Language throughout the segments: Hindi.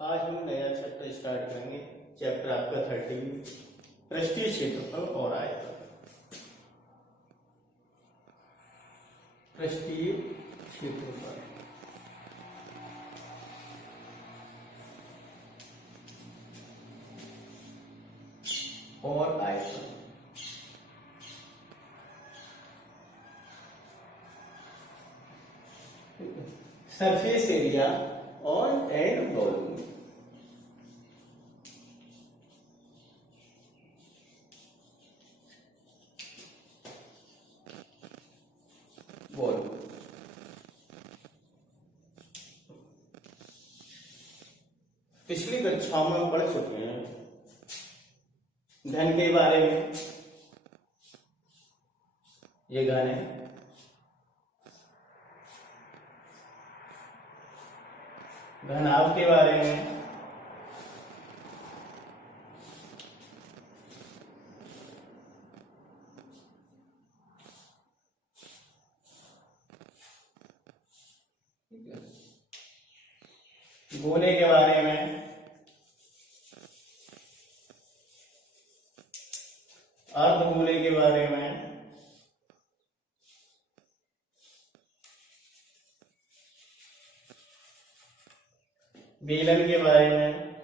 आज हम नया चैप्टर स्टार्ट करेंगे। चैप्टर आपका 30 पृष्ठीय क्षेत्रफल और आयतन। पृष्ठीय क्षेत्रफल और आयतन। सरफेस एरिया और एंड वॉल्यूम। पिछली कक्षाओं में हम पढ़ चुके हैं घन के बारे में। ये घन है, घनाभ के बारे में, गोले के बारे में, अर्धगोले के बारे में, बेलन के बारे में,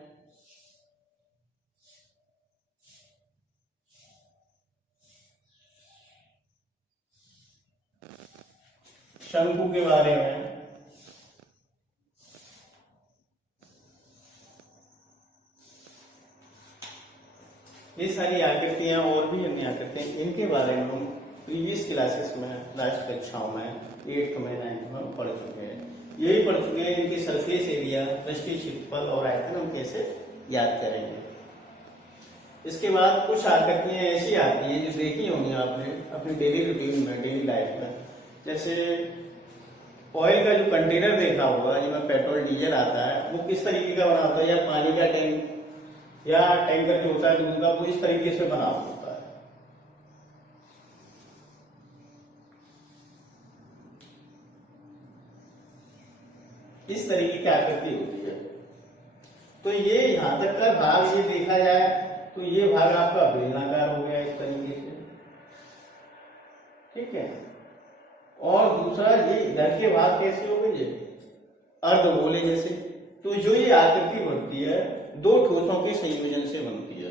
शंकु के बारे में, ये सारी आकृतियां और भी अन्य आकृतियां, इनके बारे में हम प्रीवियस क्लासेस में, लास्ट कक्षाओं में 8th में 9th में पढ़ चुके हैं। यही पढ़ चुके हैं इनकी सरफेस एरिया, पृष्ठीय क्षेत्रफल और आयतन हम कैसे याद करेंगे। इसके बाद कुछ आकृतियां ऐसी आती हैं जो देखी होंगी आपने अपनी डेली रूटीन में, डेली लाइफ में। जैसे ऑयल का जो कंटेनर देखा होगा जिसमें पेट्रोल डीजल आता है, वो किस तरीके का बना होता है, या पानी का टैंक या टैंकर जो होता है दूध का, वो इस तरीके से बना होता है। इस तरीके की आकृति होती है। तो ये यहां तक का भाग ये देखा जाए तो ये भाग आपका बेलनाकार हो गया इस तरीके से, ठीक है। और दूसरा ये इधर के भाग कैसे हो गए, अर्धगोले जैसे। तो जो ये आकृति बनती है दो ठोसों के संयोजन से बनती है।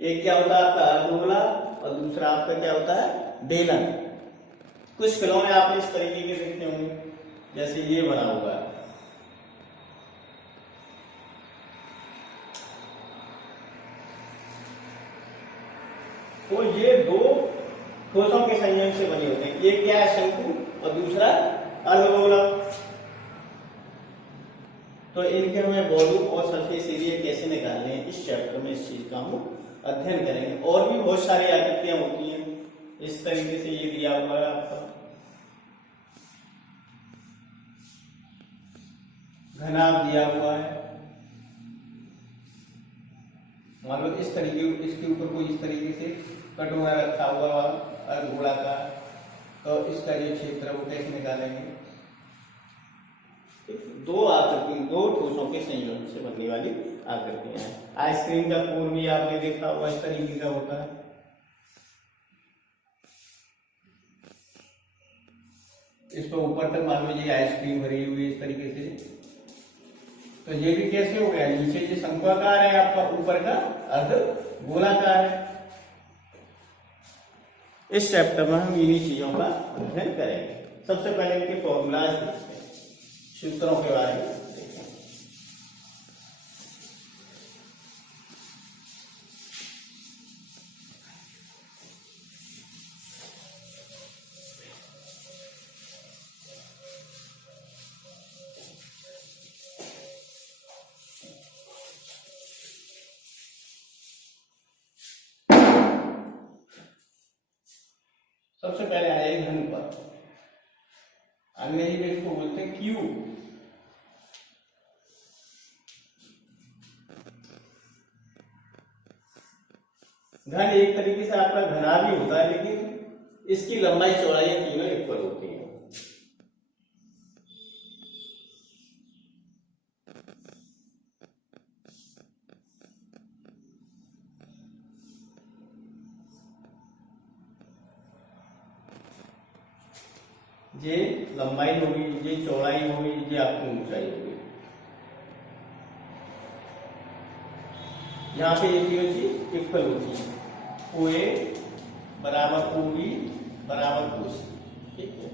एक क्या होता है आपका अर्धगोला और दूसरा आपका क्या होता है बेलन। कुछ खिलौने आपने इस तरीके के देखते होंगे, जैसे ये बना हुआ है। तो ये दो ठोसों के संयोजन से बने होते हैं। एक क्या है शंकु और दूसरा अर्धगोला। तो इनके हमें वॉल्यूम और सरफेस एरिया कैसे निकालने हैं, इस चैप्टर में इस चीज का हम अध्ययन करेंगे। और भी बहुत सारी आकृतियां होती हैं इस तरीके से। ये दिया हुआ है आपका घनाभ दिया हुआ है, मान लो इस तरीके, इसके ऊपर कोई इस तरीके से कटोरा रखा हुआ अर्धगोला का, तो इसका जो क्षेत्र है वो कैसे निकालेंगे। दो आकृति, दो ठोसों के संयोजन से बनने वाली आकृतियां हैं। आइसक्रीम का कोन भी आपने देखा हुआ इस तरीके का होता है। इस पर ऊपर तक मान लीजिए आइसक्रीम भरी हुई इस तरीके से। तो ये भी कैसे हो गया, नीचे जो शंक्वाकार है आपका, ऊपर का अर्धगोलाकार है। इस चैप्टर में हम इन्हीं चीजों का अध्ययन करेंगे। सबसे पहले इनके फॉर्मूलाज देखते हैं, सूत्रों के बारे में देखें। सबसे पहले आए घन पर, अंग्रेजी में इसको बोलते हैं क्यू। घन एक तरीके से आपका घना भी होता है, लेकिन इसकी लंबाई चौड़ाई तीनों इक्वल होती है। ये लंबाई होगी, ये चौड़ाई होगी, ये आपकी ऊंचाई होगी। यहाँ पे ये तीनों चीज इक्वल होती है, ओ ए बराबर ओ बी बराबर ओ सी, ठीक है।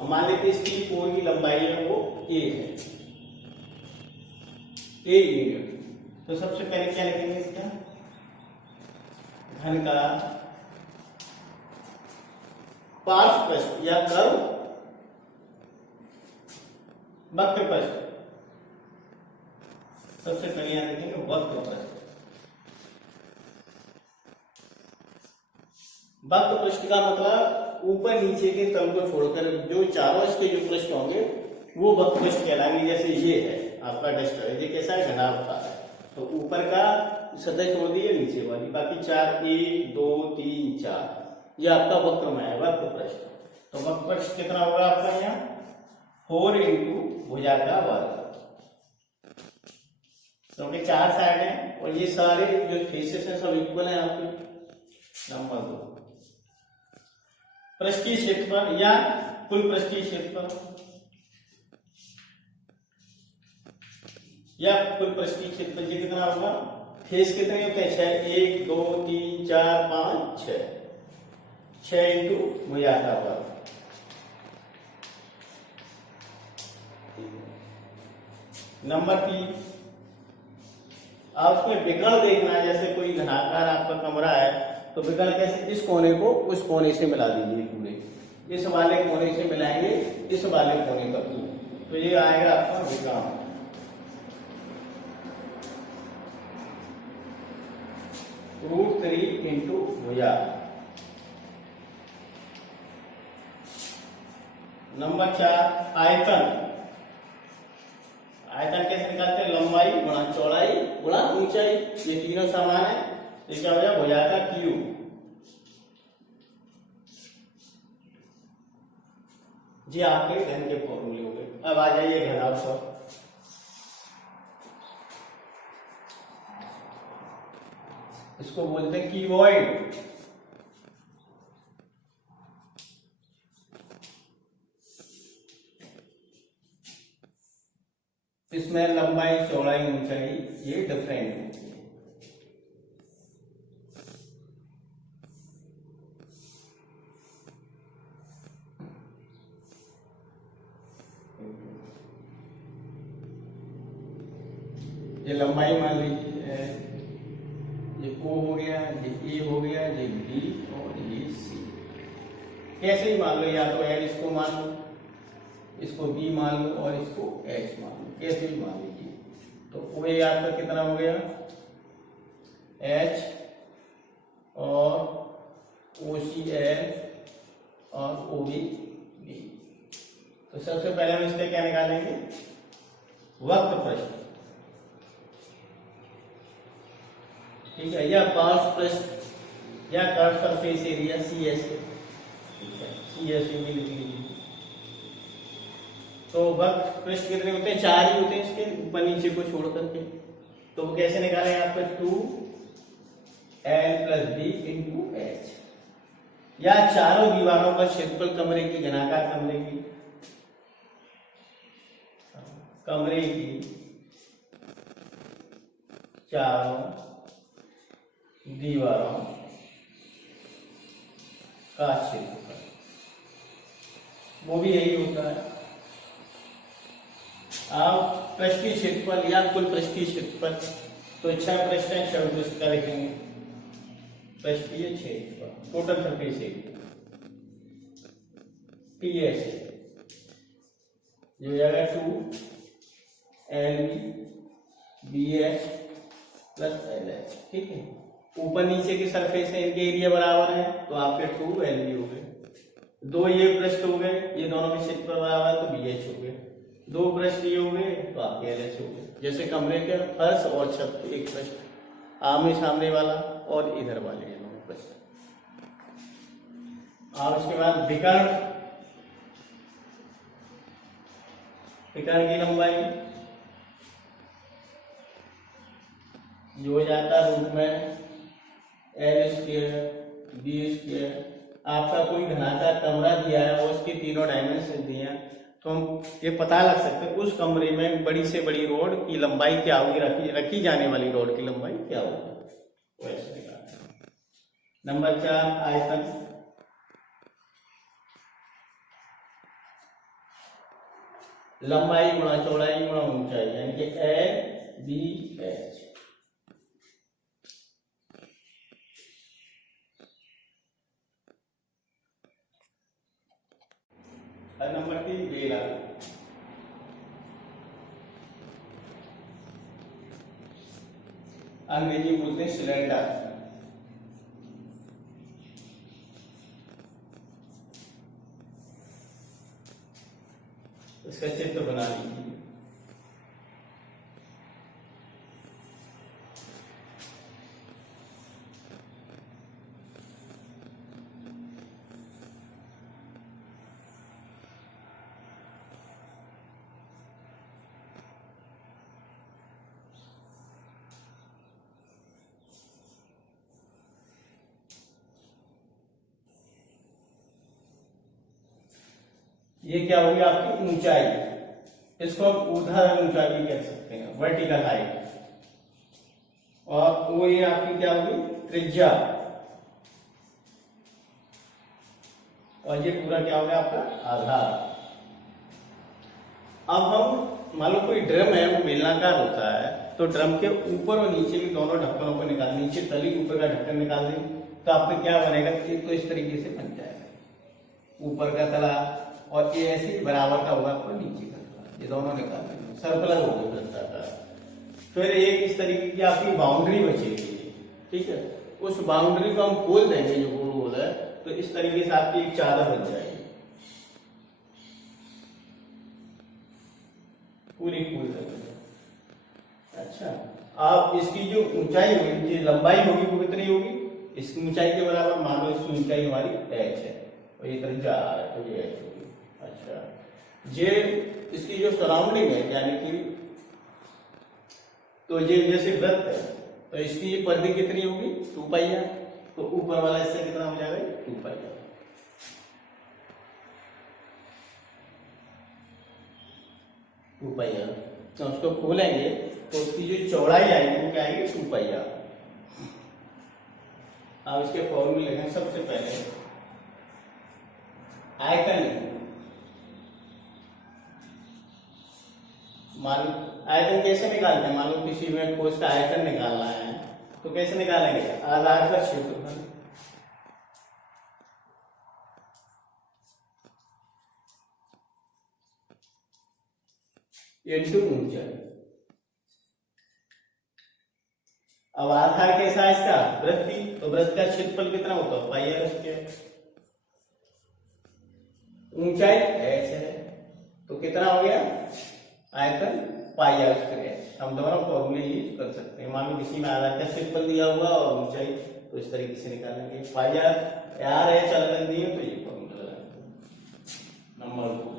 अब मान लेते हैं इसकी कोई की लंबाई है वो ए है, ए यूनिट। तो सबसे पहले क्या लिखेंगे इसका, घन का पार्श्व पृष्ठ या कर्व वक्र पृष्ठ, सबसे पहले यहां लिखेंगे वक्र पृष्ठ। वक्र पृष्ठ का मतलब ऊपर नीचे के तल को छोड़कर जो चारों इसके जो पृष्ठ होंगे वो वक्र पृष्ठ कहलाएंगे। जैसे ये है आपका डेस्टर, ये कैसा है, घनाभकार है, तो ऊपर का सतह छोड़ दी है, नीचे वाली बाकी चार, 1 2 3 4, ये आपका वक्रमय है, वक्र पृष्ठ। तो वक्र पृष्ठ कितना होगा आपका यहाँ 4 इंटू भुजा का वर्ग, क्योंकि तो 4 साइड है और ये सारे जो फेसेस हैं सब इक्वल है आपके। नंबर 2 पृष्ठीय क्षेत्रफल या कुल पृष्ठीय क्षेत्रफल या कुल पृष्ठीय क्षेत्रफल ये कितना होगा, फेस कितने होते हैं 6, 1 2 3 4 5 6, 6 इंटू भुजा का वर्ग। नंबर 3 आप उसमें विकर्ण देखना है, जैसे कोई घनाकार आपका कमरा है तो विकर्ण कैसे, इस कोने को उस कोने से मिला दीजिए, पूरे इस वाले कोने से मिलाएंगे इस वाले कोने का, तो ये आएगा आपका विकर्ण। √3 इंटू भुजा। नंबर 4 आयतन। आयतन कैसे निकालते हैं, लंबाई गुणा चौड़ाई गुणा ऊंचाई, ये तीनों समान है, तो क्या हो जाएगा भुजा का क्यूब। जी आपके घन के फॉर्मूले हो गए। अब आ जाइए घनाभ, इसको बोलते हैं क्यूबॉइड। इसमें लंबाई चौड़ाई ऊंचाई ये डिफरेंट होती है। ये लंबाई मान लीजिए, ये O हो गया, ये A हो गया, ये B और ये C। कैसे ही मान लो, या तो L इसको मान लो, इसको B मान लो और इसको H मान लो, कैसे भी मान लीजिए। तो OA आपका कितना हो गया H और OC L और OB B। तो सबसे पहले हम इसका क्या निकालेंगे, वक्र पृष्ठ, ठीक है, या पार्श्व पृष्ठ या कर्व सरफेस एरिया CS, ठीक है, CS लिख लीजिए। तो वक्र पृष्ठ कितने होते हैं, 4 ही होते हैं इसके, ऊपर नीचे को छोड़ करके। तो वो कैसे निकालें आपका 2L + B इंटू H, या चारों दीवारों का क्षेत्रफल कमरे की, घनाकार कमरे की चारों दीवारों का क्षेत्रफल, वो भी यही होता है। आप पृष्ठीय क्षेत्रफल या कुल पृष्ठीय क्षेत्रफल, तो 6 पृष्ठ है, 6 पृष्ठ का लिखेंगे पृष्ठीय क्षेत्रफल, टोटल सरफेस एरिया TS जो हो जाएगा 2LBH + LH, ठीक है। ऊपर नीचे के सरफेस है, इनके एरिया बराबर है, तो आपके 2LB हो गए। 2 ये पृष्ठ हो गए, ये दोनों के क्षेत्रफल बराबर है, तो BH हो गए। 2 पृष्ठ ये हो गए, तो आपके LH हो गए। जैसे कमरे के फर्श और छत एक पृष्ठ, आमने सामने वाला और इधर वाले दोनों पृष्ठ। और उसके बाद विकर्ण, विकर्ण की लंबाई जो हो जाता है रूप में L² B² आपका कोई घनाकार कमरा दिया है और उसके तीनों डायमेंशन दिए हैं, तो हम ये पता लग सकते हैं उस कमरे में बड़ी से बड़ी रोड की लंबाई क्या होगी, रखी जाने वाली रोड की लंबाई क्या होगी, वैसे निकालते हैं। नंबर 4 आयतन। लंबाई गुणा चौड़ाई गुणा ऊंचाई, यानी कि LBH। नंबर 3 बेला। अंग्रेजी बोलते हैं सिलेंडर। इसका चित्र बना लीजिए। ये क्या होगी आपकी ऊंचाई, इसको हम ऊर्ध्वाधर ऊंचाई भी कह सकते हैं, वर्टिकल हाइट। और वो ये आपकी क्या होगी त्रिज्या, और ये पूरा क्या होगा आपका आधार। अब हम मान लो कोई ड्रम है, वो बेलनाकार होता है, तो ड्रम के ऊपर और नीचे के दोनों ढक्कनों को निकाल, नीचे तली ऊपर का ढक्कन निकाल दें, तो आपको क्या बनेगा, तो इस तरीके से बन जाएगा, ऊपर का तला और ये ऐसे बराबर का होगा आपको नीचे का तला, ये दोनों निकाल देंगे, सर्कुलर हो गया वृत्ताकार। फिर एक इस तरीके की आपकी बाउंड्री बचेगी, ठीक है, उस बाउंड्री को हम खोल देंगे जो गोल गोल है, तो इस तरीके से आपकी एक चादर बन जाएगी, पूरी खोल देंगे। अच्छा, अब इसकी जो ऊंचाई होगी, जो लंबाई होगी वो कितनी होगी, इसकी ऊंचाई के बराबर मान लो इसकी ऊंचाई हमारी h है और ये त्रिज्या r है, तो ये h होगी। अच्छा, ये इसकी जो सराउंडिंग है, यानी कि तो ये जैसे वृत्त है, तो इसकी ये परिधि कितनी होगी 2 पाई r, तो ऊपर वाला इससे कितना हो जाएगा 2 पाई r। तो उसको खोलेंगे तो उसकी जो चौड़ाई आएगी वो क्या आएगी 2 पाई r। अब इसके फॉर्मूले लिखें, सबसे पहले आयतन लिखें, मान आयतन कैसे निकालते हैं, मान लो किसी में ठोस का आयतन निकालना है तो कैसे निकालेंगे, आधार का क्षेत्रफल इंटू ऊंचाई। अब आधार कैसा है इसका, वृत्त, तो वृत्त का क्षेत्रफल कितना होता है पाई r स्क्वायर, ऊंचाई h है, तो कितना हो गया आयतन पाई r स्क्वायर। हम दोनों फॉर्मूले यूज कर सकते हैं, मान लो किसी में आधार का क्षेत्रफल दिया हुआ और ऊंचाई, तो इस तरीके से निकालेंगे, पाई r h अलग दिए तो ये फॉर्मूला लगाएंगे। नंबर 2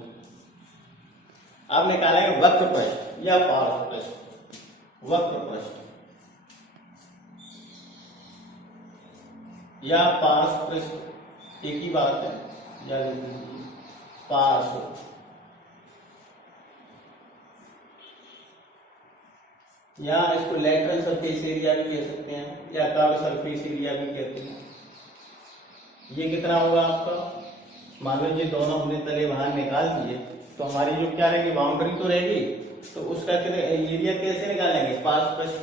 अब निकालेंगे वक्र पृष्ठ या पार्श्व पृष्ठ। वक्र पृष्ठ या पार्श्व पृष्ठ एक ही बात है, या पार्श्व, या इसको लेटरल सरफेस एरिया भी कह सकते हैं या कर्व सरफेस एरिया भी कहते हैं। ये कितना होगा आपका, मान लो ये दोनों हमने तले बाहर निकाल दिए, तो हमारी जो क्या रहेगी बाउंड्री तो रहेगी, तो उसका एरिया कैसे निकालेंगे, पार्श्व पृष्ठ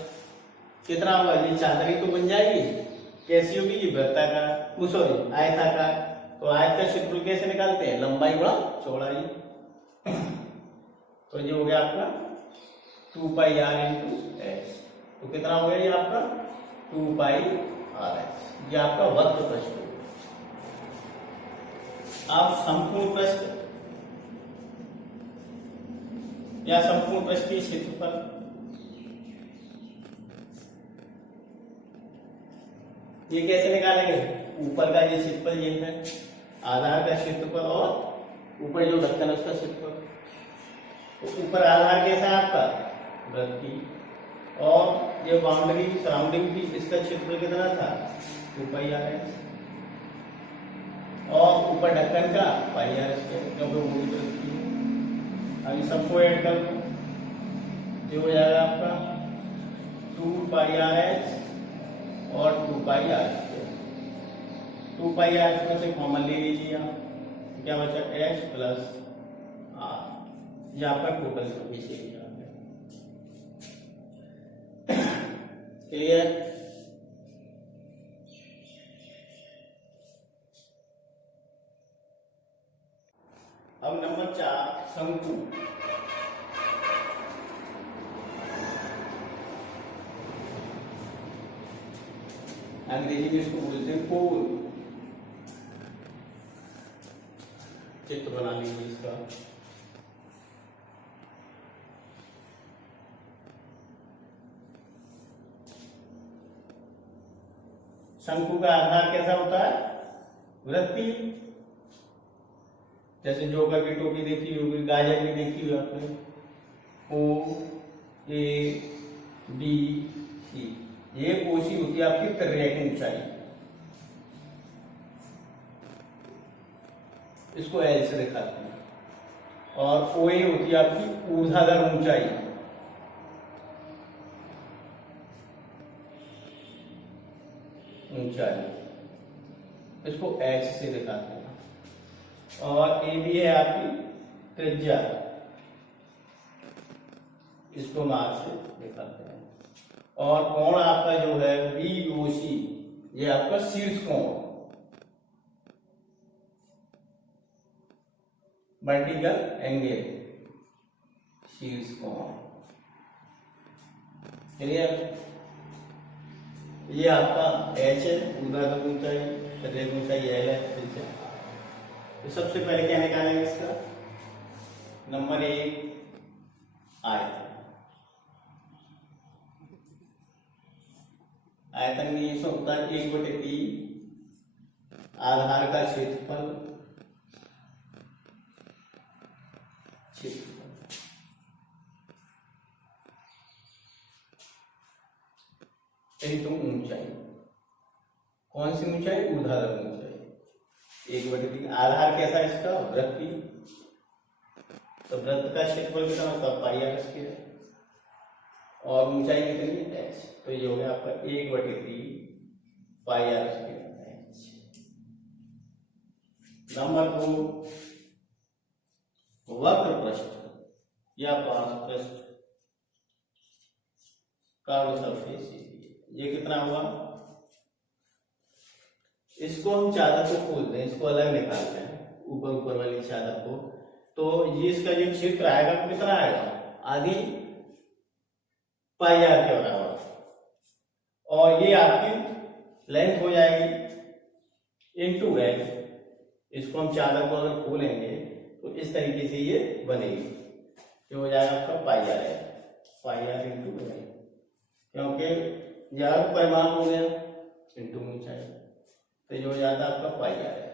कितना होगा, ये चादरी तो बन जाएगी, कैसी होगी, ये वृत्ताकार, सॉरी आयताकार, तो आयत का क्षेत्रफल कैसे निकालते हैं, लंबाई गुणा चौड़ाई, तो ये हो गया आपका 2 पाई r इंटू h, तो कितना हो गया ये आपका 2 पाई r h, ये आपका वक्र पृष्ठ। आप संपूर्ण पृष्ठ या संपूर्ण पृष्ठ की क्षेत्रफल, ये कैसे निकालेंगे, ऊपर का ये क्षेत्रफल ये है आधार का क्षेत्रफल और ऊपर जो ढक्कन है उसका क्षेत्रफल, तो ऊपर आधार कैसा है आपका वृत्त की, और ये बाउंड्री सराउंडिंग की इसका क्षेत्रफल कितना था 2 पाई r है, और ऊपर ढक्कन का पाई आर स्क्वायर, क्योंकि वो भी वृत्तीय है। अब इन सबको ऐड कर दो, ये हो जाएगा आपका 2 पाई आर एच और 2 pi R square. 2 pi R square से कॉमन ले लीजिए आप, क्या बचा एच प्लस आर, ये आपका टोटल सरफेस एरिया आ गया। क्लियर? अब नंबर 4 शंकु। अंग्रेजी में इसको बोलते हैं कोन। चित्र बना लीजिए इसका। शंकु का आधार कैसा होता है? वृत्तीय। जैसे जोकर की टोपी देखी होगी, गाजर भी देखी होगी आपने, O A B C, ये कोशी होती है आपकी त्रिरेखी ऊंचाई, इसको L से दिखाते हैं। और OA होती है आपकी ऊर्ध्वाधर ऊंचाई, इसको H से दिखाते हैं। और AB है आपकी त्रिज्या, इसको मार्क से दिखाते हैं। और कोण आपका जो है BOC, ये आपका शीर्ष कोण, वर्टिकल एंगल, शीर्ष कोण। क्लियर? ये आपका H है, ऊर्ध्वाधर ऊंचाई, त्रिरेखी ऊंचाई L है, त्रिज्या। तो सबसे पहले क्या निकालेंगे इसका? नंबर 1 आयतन। आयतन में ये होता है 1/3 आधार का क्षेत्रफल, इंटू ऊंचाई। कौन सी ऊंचाई? ऊर्ध्वाधर ऊंचाई। 1/3 आधार कैसा है इसका? वृत्तीय। तो वृत्त का क्षेत्रफल कितना होता है? पाई आर स्क्वायर। और ऊंचाई कितनी है? h। तो ये हो गया आपका 1/3 पाई आर स्क्वायर h। नंबर 2 वक्र पृष्ठ या पार्श्व पृष्ठ कर्व सरफेस एरिया, ये कितना हुआ? इसको हम चादर को खोलते हैं, इसको अलग निकालते हैं, ऊपर वाली चादर को। तो ये इसका जो क्षेत्र आएगा कितना आएगा? आधी पाई आर के बराबर। और ये आपकी लेंथ हो जाएगी इंटू एल। इसको हम चादर को अगर खोलेंगे तो इस तरीके से ये बनेगी, ये हो जाएगा आपका पाई आर है, पाई आर इंटू एल, क्योंकि ज्यादा परिमाण हो गया इंटू ऊंचाई, तो ये हो जाता है आपका पाई आर है।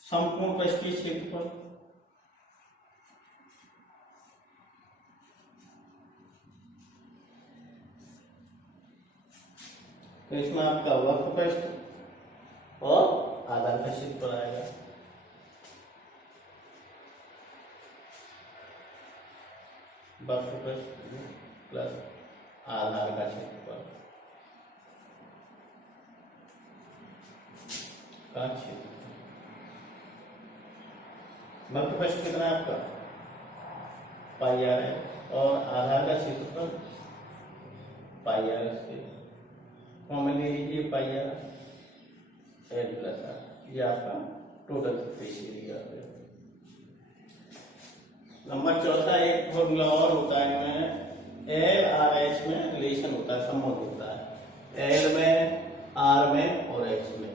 संपूर्ण पृष्ठीय क्षेत्रफल, तो इसमें आपका वक्र पृष्ठ और आधार का क्षेत्रफल आएगा। वक्र पृष्ठ प्लस आधार का क्षेत्रफल का क्षेत्रफल। वक्र पृष्ठ कितना है आपका? पाई आर है, और आधार का क्षेत्रफल पाई आर स्क्वायर। कॉमन ले लीजिए पाई आर एल प्लस आर, ये आपका टोटल सरफेस एरिया है। नंबर 4 एक फॉर्मूला और होता है इनमें, एल आर एच में रिलेशन होता है, संबंध होता है एल में, आर में और एच में,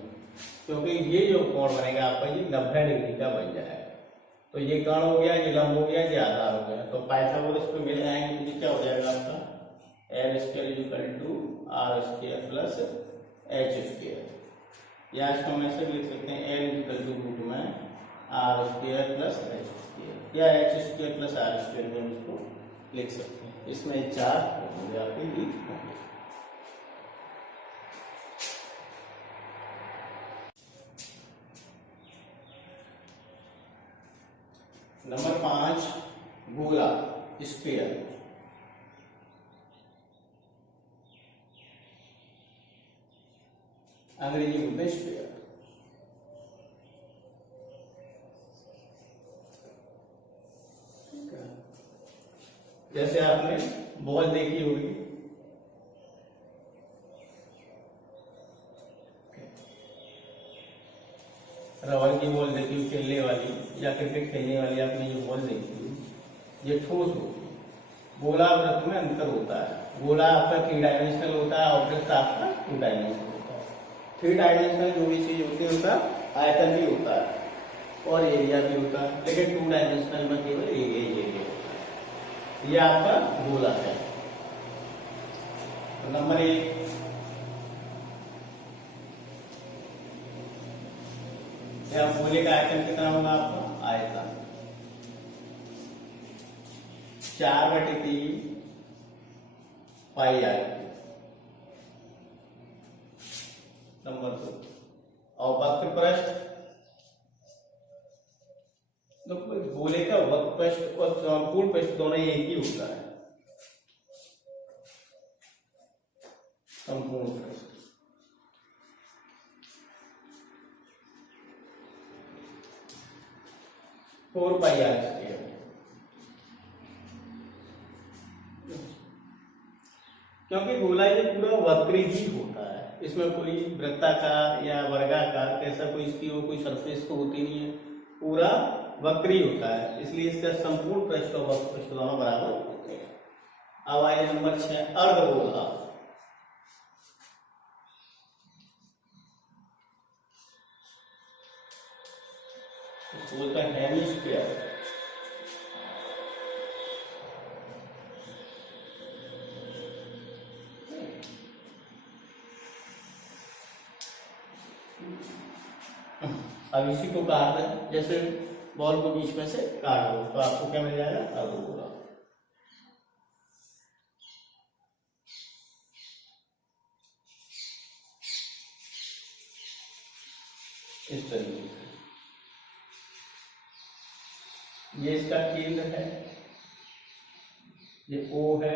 क्योंकि ये जो कोण बनेगा आपका ये 90 डिग्री का बन जाएगा। तो ये कर्ण हो गया, ये लंब हो गया, ये आधार हो गया, तो पाइथागोरस पे मिल जाएंगे, तो क्या हो जाएगा आपका L square equal to R square plus H square. या इसको हम ऐसे भी लिख सकते हैं, एल इक्वल टू रूट में R square plus H square, या H square plus R square में हम इसको लिख सकते हैं। इसमें 4 होंगे आपके, नंबर 5 गोला स्फीयर। अंग्रेजी में स्फीयर। जैसे आपने बॉल देखी होगी, रबर की बॉल देखी हुई खेलने वाली या क्रिकेट खेलने वाली आपने ये बॉल देखी हुई, ये ठोस होती है। गोला वृत्त में अंतर होता है। गोला आपका 3 डायमेंशनल होता है और वृत्त आपका 2 डायमेंशनल होता है। 3 डायमेंशनल जो भी चीज होती है उसका आयतन भी होता है और एरिया भी होता है, लेकिन 2 डायमेंशनल में केवल एरिया होता है। ये आपका गोला है। तो नंबर 1 गोले का आयतन कितना होगा आपका? आयतन 4/3 पाई आयतन। नंबर 2 और वक्र पृष्ठ, तो गोले का वक्र पृष्ठ और संपूर्ण पृष्ठ दोनों एक ही होता है। संपूर्ण पृष्ठ 4 पाई आर स्क्वायर। क्योंकि गोला ये पूरा वक्र ही होता है, इसमें कोई वृत्ताकार या वर्गाकार ऐसा कोई इसकी कोई सरफेस तो होती नहीं है, पूरा वक्र ही होता है, इसलिए इसका संपूर्ण पृष्ठ और वक्र पृष्ठ दोनों बराबर होते हैं। अब आइए नंबर 6 अर्धगोला। बोलते हैं हेमिस्फीयर। अब इसी को काट दें, जैसे बॉल को बीच में से काट दो तो आपको क्या मिल जाएगा? अर्धगोला। इस तरीके से ये इसका केंद्र है, ये O है,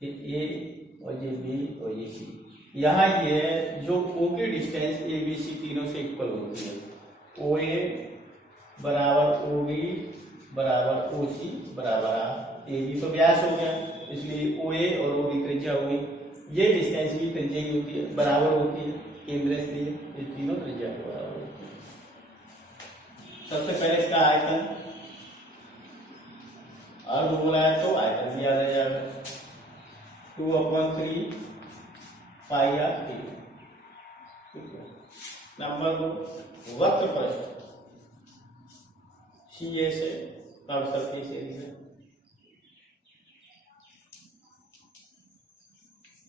ये A और ये B और ये C। यहाँ ये जो O की डिस्टेंस A B C तीनों से इक्वल होती है। OA बराबर OB बराबर OC बराबर AB तो व्यास हो गया, इसलिए OA और OB त्रिज्या हुई। ये डिस्टेंस की त्रिज्या ही होती है, बराबर होती है केंद्र, इसलिए ये तीनों त्रिज्या के बराबर होती है। सबसे पहले इसका आयतन, अर्धगोला है तो आयतन भी आ जाएगा 2/3 पाई आर थीटा। ठीक है। नंबर 2 वक्र पृष्ठ, CA से कर्व सरफेस एरिया।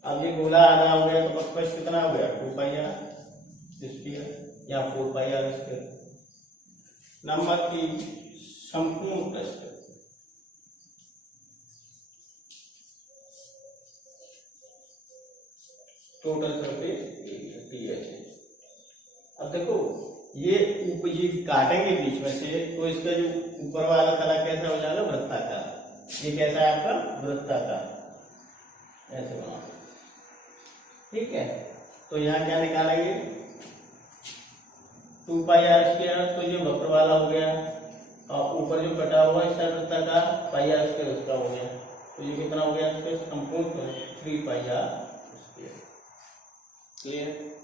अब ये गोला आधा हो गया तो वक्र पृष्ठ कितना हो गया? 2 पाई आर स्क्वायर या 4 पाई आर स्क्वायर। नंबर 3 संपूर्ण पृष्ठ, टोटल सरफेस एरिया। अब देखो ये काटेंगे बीच में से तो इसका जो ऊपर वाला तला कैसा हो जाएगा? वृत्ताकार। ये कैसा है आपका? वृत्ताकार, ऐसे बना। ठीक है, तो यहाँ क्या निकालेंगे? 2 पाई आर स्क्वायर, तो ये वक्र वाला हो गया और ऊपर जो कटा हुआ इसका वृत्ताकार पाई आर स्क्वायर उसका हो गया, तो ये कितना हो गया? संपूर्ण 3 पाई आर स्क्वायर। क्लियर?